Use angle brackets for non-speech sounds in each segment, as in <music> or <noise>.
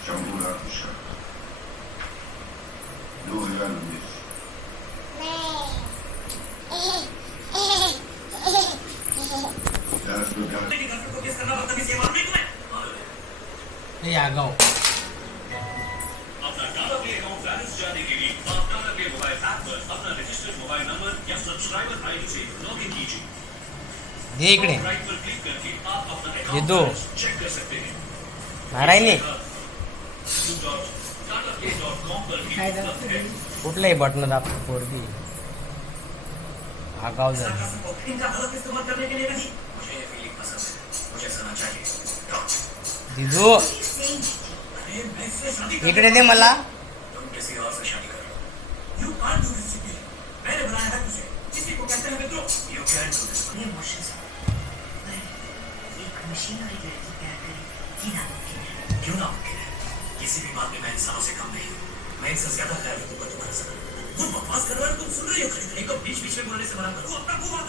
w ciągu lat ये दो मारा ही नहीं कुठलंही बटन दाब पोरगी हा गाव झाला. गलत इकडे दे मला. क्यों ना मुमकिन है किसी भी बात में मैं इंसानों से कम नहीं हूँ। मैं इनसे ज़्यादा खैर रखूँगा तुम्हारे साथ। तुम बकवास कर रहे हो तुम सुन रही हो खरीद को बीच बीच में बोलने से मना करो अपना मुँह बंद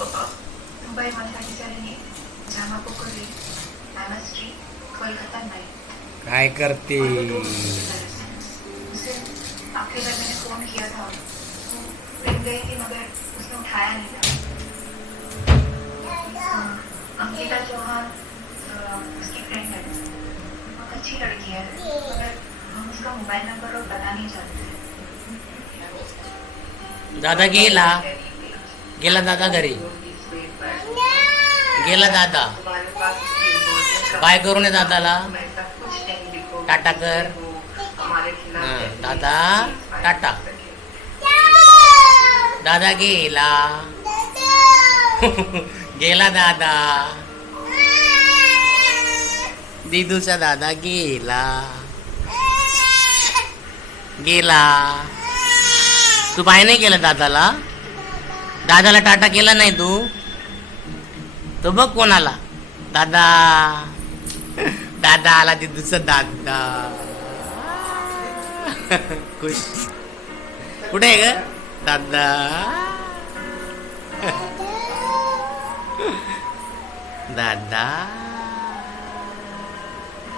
बता मुंबई मराठी झालेली जामापुकुर्ली नाना स्ट्रीट कोलकाता नाइट काय करते। आखिरी बार मैंने फ़ोन किया था। रिंग गई थी मगर उसने उठाया नहीं था। अंकिता चौहान उसकी फ्रेंड है बहुत अच्छी लड़की है मगर हम उसका मोबाइल नंबर और पता नहीं चलते दादा गेला. गेला दादा घरी. गेला दादा. काय करू नये दादाला. टाटा कर. दादा टाटा. दादा गेला. <laughs> गेला दादा. दिदूचा दादा गेला गेला तू पाय नाही केलं दादाला दादाला टाटा केला नाही तू तो बघ कोणाला दादा दादा आला दिदूचा दादा खुश कुठे आहे ग दादा दादा